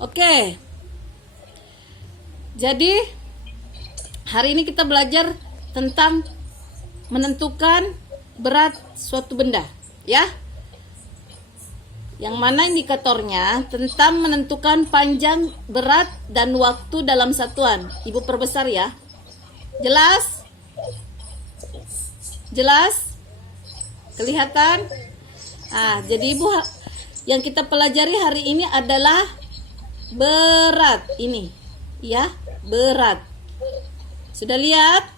Oke. Jadi hari ini kita belajar tentang menentukan berat suatu benda, ya. Yang mana indikatornya tentang menentukan panjang, berat, dan waktu dalam satuan. Ibu perbesar ya. Jelas? Jelas? Kelihatan? Jadi Ibu, yang kita pelajari hari ini adalah berat ini, ya, berat. Sudah lihat?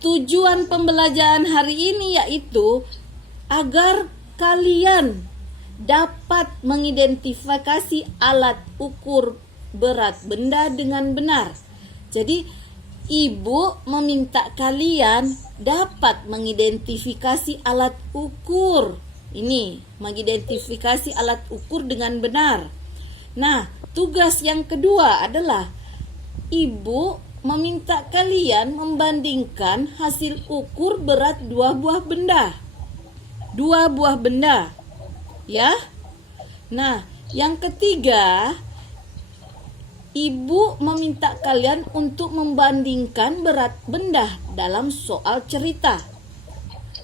Tujuan pembelajaran hari ini yaitu agar kalian dapat mengidentifikasi alat ukur berat benda dengan benar. Jadi Ibu meminta kalian dapat mengidentifikasi alat ukur. Ini, mengidentifikasi alat ukur dengan benar. Nah, tugas yang kedua adalah Ibu meminta kalian membandingkan hasil ukur berat dua buah benda. Ya. Nah, yang ketiga, Ibu meminta kalian untuk membandingkan berat benda dalam soal cerita.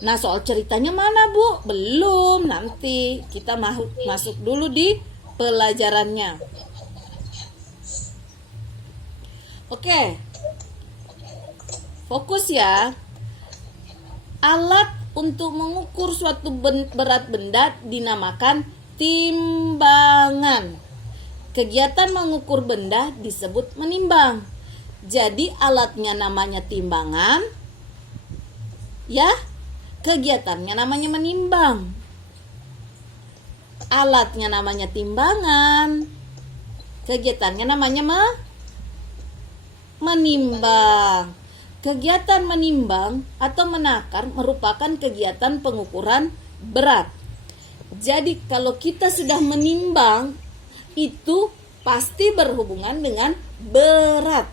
Nah, soal ceritanya mana, Bu? Belum, nanti kita masuk dulu di pelajarannya. Oke. Fokus ya. Alat untuk mengukur suatu berat benda dinamakan timbangan. Kegiatan mengukur benda disebut menimbang. Jadi alatnya namanya timbangan, ya. Kegiatannya namanya menimbang. Alatnya namanya timbangan. Kegiatannya namanya menimbang. Kegiatan menimbang atau menakar merupakan kegiatan pengukuran berat. Jadi kalau kita sudah menimbang, itu pasti berhubungan dengan berat.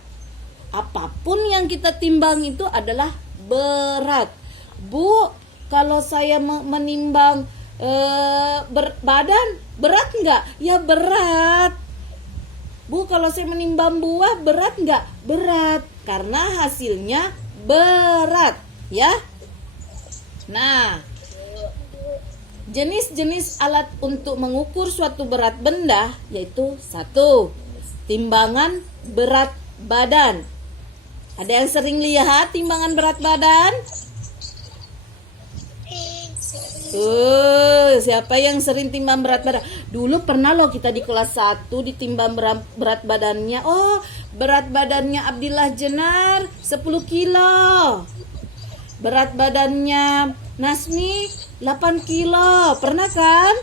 Apapun yang kita timbang itu adalah berat. Bu, kalau saya menimbang badan, berat nggak? Ya berat. Bu, kalau saya menimbang buah, berat nggak? Berat, karena hasilnya berat, ya. Nah, jenis-jenis alat untuk mengukur suatu berat benda yaitu 1. Timbangan berat badan. Ada yang sering lihat timbangan berat badan? Siapa yang sering timbang berat badan? Dulu pernah loh kita di kelas 1 ditimbang berat badannya. Oh, berat badannya Abdillah Jenar 10 kilo. Berat badannya Nasmi 8 kilo. Pernah kan?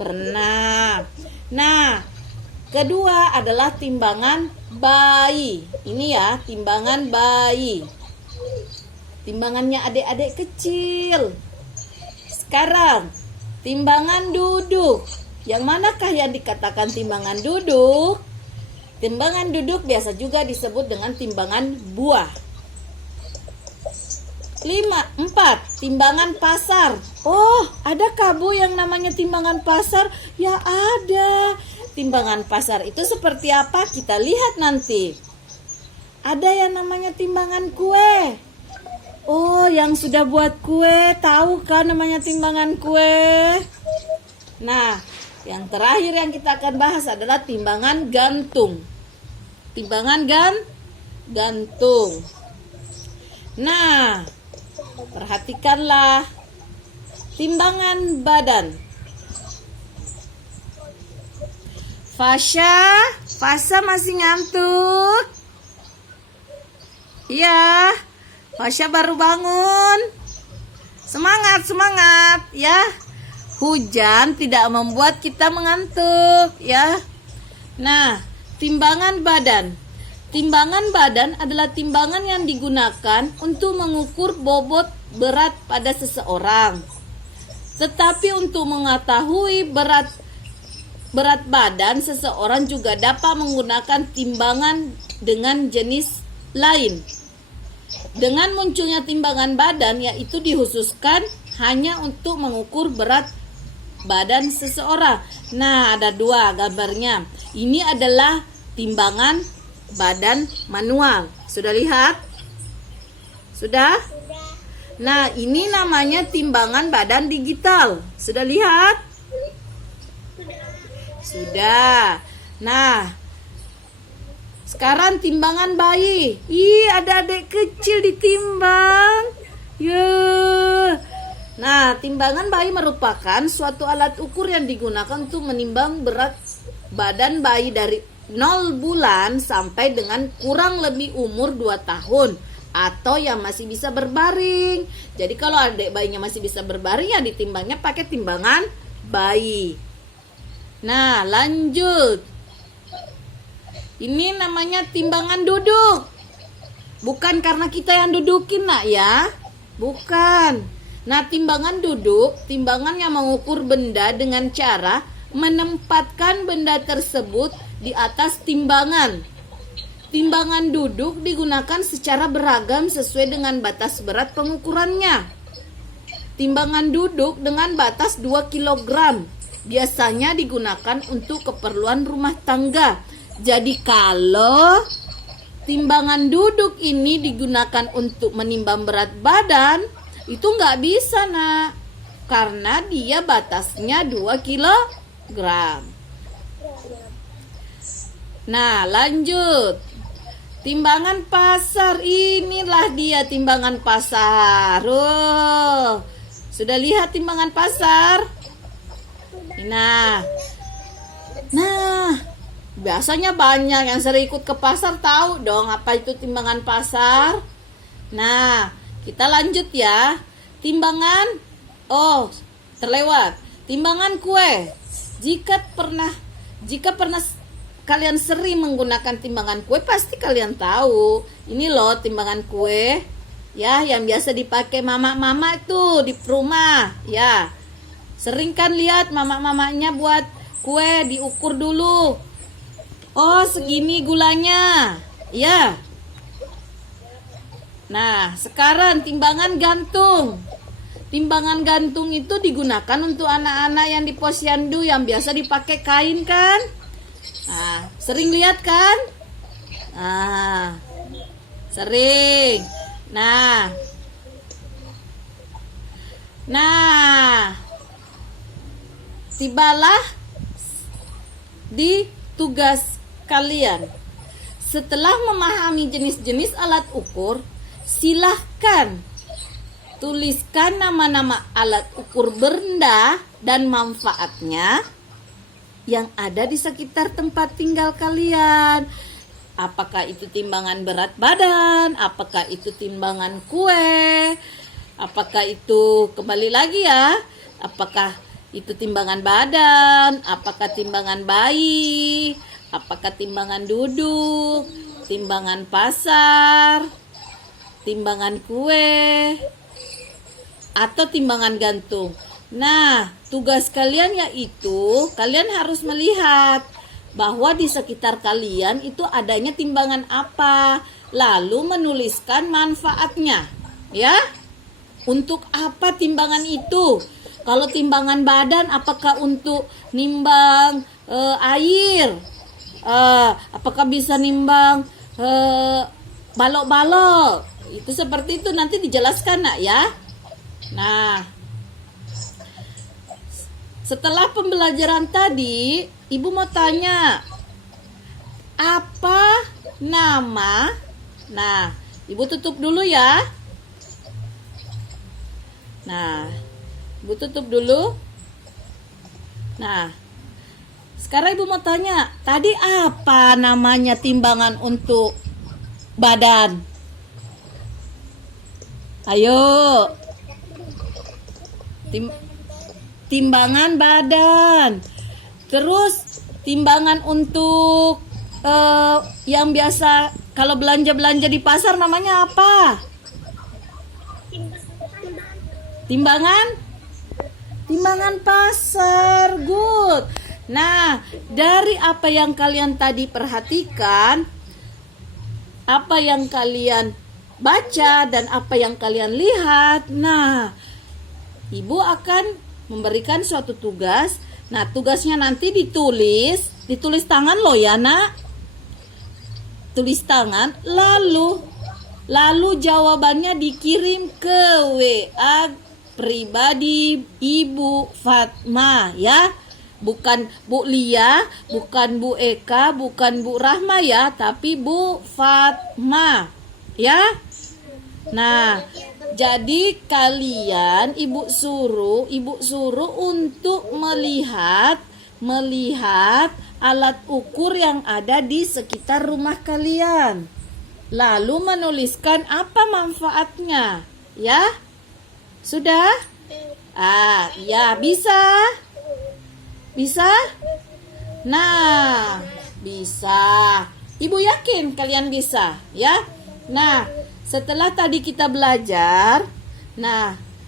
Pernah. Nah, kedua adalah timbangan bayi. Ini ya, timbangan bayi. Timbangannya adik-adik kecil. Sekarang, timbangan duduk. Yang manakah yang dikatakan timbangan duduk? Timbangan duduk biasa juga disebut dengan timbangan buah. 4. Timbangan pasar. Oh, adakah Bu yang namanya timbangan pasar? Ya ada. Timbangan pasar itu seperti apa? Kita lihat nanti. Ada yang namanya timbangan kue. Oh, yang sudah buat kue, tahu kan namanya timbangan kue? Nah, yang terakhir yang kita akan bahas adalah timbangan gantung. Timbangan gantung. Nah, perhatikanlah timbangan badan. Fasha masih ngantuk? Iya. Fasha baru bangun. Semangat ya. Hujan tidak membuat kita mengantuk, ya. Nah, timbangan badan. Timbangan badan adalah timbangan yang digunakan untuk mengukur bobot berat pada seseorang. Tetapi untuk mengetahui berat badan seseorang juga dapat menggunakan timbangan dengan jenis lain. Dengan munculnya timbangan badan, yaitu dikhususkan hanya untuk mengukur berat badan seseorang. Nah, ada dua gambarnya. Ini adalah timbangan badan manual. Sudah lihat? Sudah? Nah, ini namanya timbangan badan digital. Sudah lihat? Sudah. Nah, sekarang timbangan bayi. Ih, ada adik kecil ditimbang. Ya. Nah, timbangan bayi merupakan suatu alat ukur yang digunakan untuk menimbang berat badan bayi dari 0 bulan sampai dengan kurang lebih umur 2 tahun atau yang masih bisa berbaring. Jadi kalau adik bayinya masih bisa berbaring ya ditimbangnya pakai timbangan bayi. Nah, lanjut. Ini namanya timbangan duduk. Bukan karena kita yang dudukin, Nak, ya. Bukan. Nah, timbangan duduk, timbangan yang mengukur benda dengan cara menempatkan benda tersebut di atas timbangan. Timbangan duduk digunakan secara beragam sesuai dengan batas berat pengukurannya. Timbangan duduk dengan batas 2 kg biasanya digunakan untuk keperluan rumah tangga. Jadi kalau timbangan duduk ini digunakan untuk menimbang berat badan, itu nggak bisa, Nak, karena dia batasnya 2 kg. Nah, lanjut. Timbangan pasar, inilah dia timbangan pasar. Oh, sudah lihat timbangan pasar? Nah, biasanya banyak yang sering ikut ke pasar tahu dong apa itu timbangan pasar. Nah, kita lanjut ya. Timbangan, terlewat. Timbangan kue. Jika pernah kalian sering menggunakan timbangan kue, pasti kalian tahu. Ini loh timbangan kue, ya, yang biasa dipakai mama-mama itu di rumah, ya. Sering kan lihat mama-mamanya buat kue, diukur dulu. Oh, segini gulanya, ya. Nah, sekarang timbangan gantung. Timbangan gantung itu digunakan untuk anak-anak yang di posyandu yang biasa dipakai kain kan? Nah, sering lihat kan? Sering. Nah, tibalah di tugas kalian. Setelah memahami jenis-jenis alat ukur, silahkan tuliskan nama-nama alat ukur benda dan manfaatnya yang ada di sekitar tempat tinggal kalian. Apakah itu timbangan berat badan? Apakah itu timbangan kue? Apakah itu, kembali lagi ya, apakah itu timbangan badan? Apakah timbangan bayi? Apakah timbangan duduk? Timbangan pasar? Timbangan kue? Atau timbangan gantung? Nah, tugas kalian yaitu kalian harus melihat bahwa di sekitar kalian itu adanya timbangan apa, lalu menuliskan manfaatnya, ya. Untuk apa timbangan itu? Kalau timbangan badan, apakah untuk nimbang air? Apakah bisa nimbang balok-balok? Itu seperti itu, nanti dijelaskan, Nak, ya. Nah, setelah pembelajaran tadi, Ibu mau tanya, apa nama? Nah, Ibu tutup dulu ya. Nah, Ibu tutup dulu. Nah, sekarang Ibu mau tanya, tadi apa namanya timbangan untuk badan? Ayo. Timbangan badan. Terus timbangan untuk yang biasa kalau belanja-belanja di pasar namanya apa? Timbangan pasar. Good. Nah, dari apa yang kalian tadi perhatikan, apa yang kalian baca dan apa yang kalian lihat, nah, Ibu akan memberikan suatu tugas. Nah, tugasnya nanti ditulis tangan loh ya, Nak. Tulis tangan, lalu jawabannya dikirim ke WA pribadi Ibu Fatma ya. Bukan Bu Lia, bukan Bu Eka, bukan Bu Rahma ya, tapi Bu Fatma ya. Nah, jadi kalian ibu suruh untuk melihat alat ukur yang ada di sekitar rumah kalian. Lalu menuliskan apa manfaatnya, ya? Sudah? Ya, bisa. Bisa? Nah, bisa. Ibu yakin kalian bisa, ya? Nah, setelah tadi kita belajar,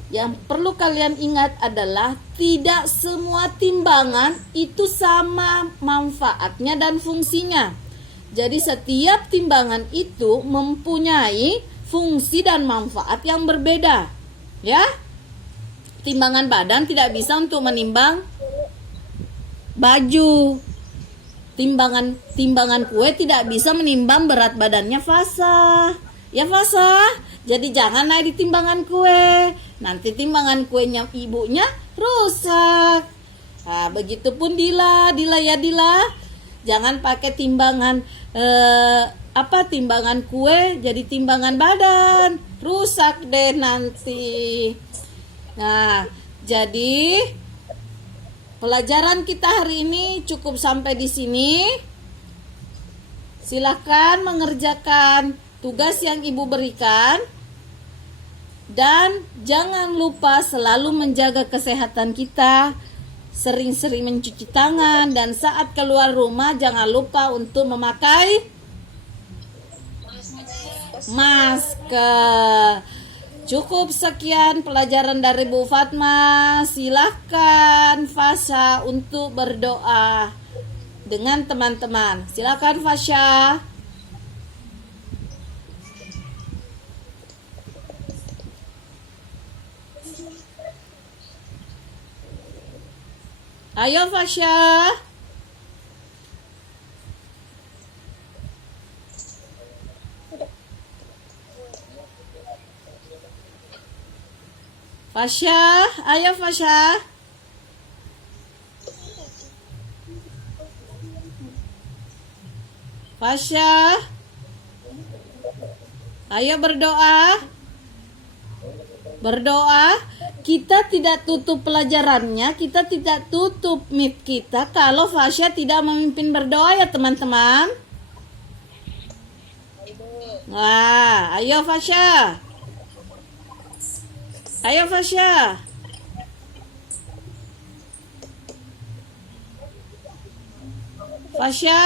yang perlu kalian ingat adalah tidak semua timbangan itu sama manfaatnya dan fungsinya. Jadi setiap timbangan itu mempunyai fungsi dan manfaat yang berbeda. Ya? Timbangan badan tidak bisa untuk menimbang baju. Timbangan kue tidak bisa menimbang berat badannya Fasa. Ya Fasa? Jadi jangan naik di timbangan kue. Nanti timbangan kuenya ibunya rusak. Nah, begitupun Dila ya Dila. Jangan pakai timbangan timbangan kue jadi timbangan badan. Rusak deh nanti. Nah, jadi pelajaran kita hari ini cukup sampai di sini. Silakan mengerjakan tugas yang Ibu berikan. Dan jangan lupa selalu menjaga kesehatan kita, sering-sering mencuci tangan, dan saat keluar rumah jangan lupa untuk memakai masker. Cukup sekian pelajaran dari Bu Fatma. Silahkan Fasha untuk berdoa dengan teman-teman. Silahkan Fasha. Ayo Fasha. Fasha, ayo Fasha. Fasha. Ayo berdoa. Berdoa. Kita tidak tutup pelajarannya, kita tidak tutup mic kita kalau Fasha tidak memimpin berdoa ya teman-teman. Nah, ayo Fasha. Ayo Fasha. Fasha.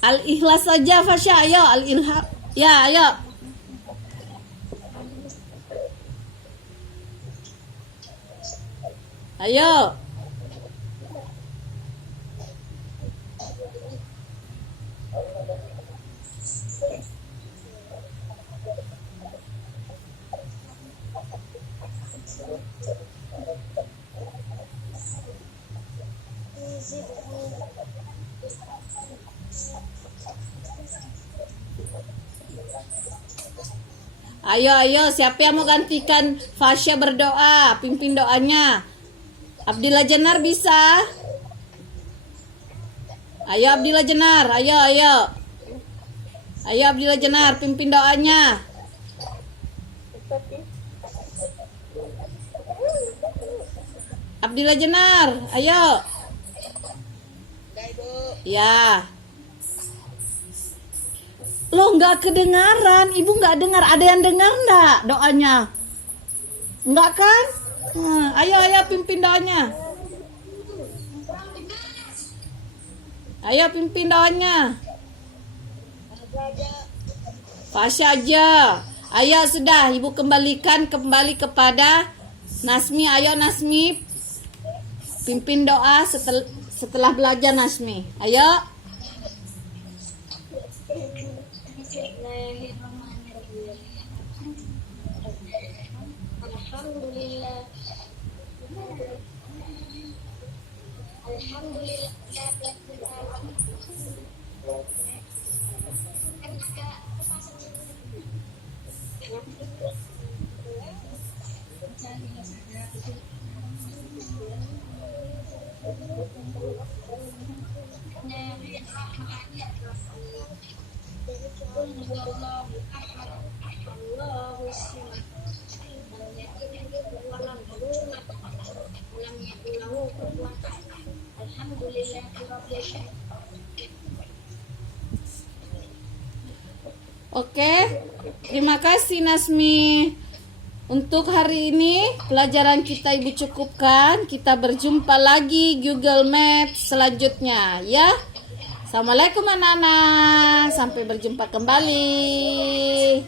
Al-Ikhlas saja Fasha, ayo Al-Ilham. Ya, ayo. Ayo. Ayo, siapa yang mau gantikan Fasha berdoa? Pimpin doanya. Abdillah Jenar bisa? Ayo Abdillah Jenar, ayo. Ayo Abdillah Jenar, pimpin doanya. Abdillah Jenar, ayo. Ya. Loh, nggak kedengaran, ibu nggak dengar. Ada yang dengar nggak doanya? Nggak kan? Ayo pimpin doanya. Ayo pimpin doanya. Fasha aja. Ayo sudah, ibu kembali kepada Nasmi. Ayo Nasmi, pimpin doa setelah belajar Nasmi? Ayo. Alhamdulillah. Alhamdulillah. Oke, terima kasih Nasmi. Untuk hari ini pelajaran kita Ibu cukupkan. Kita berjumpa lagi Google Maps selanjutnya ya. Assalamualaikum anak-anak. Sampai berjumpa kembali.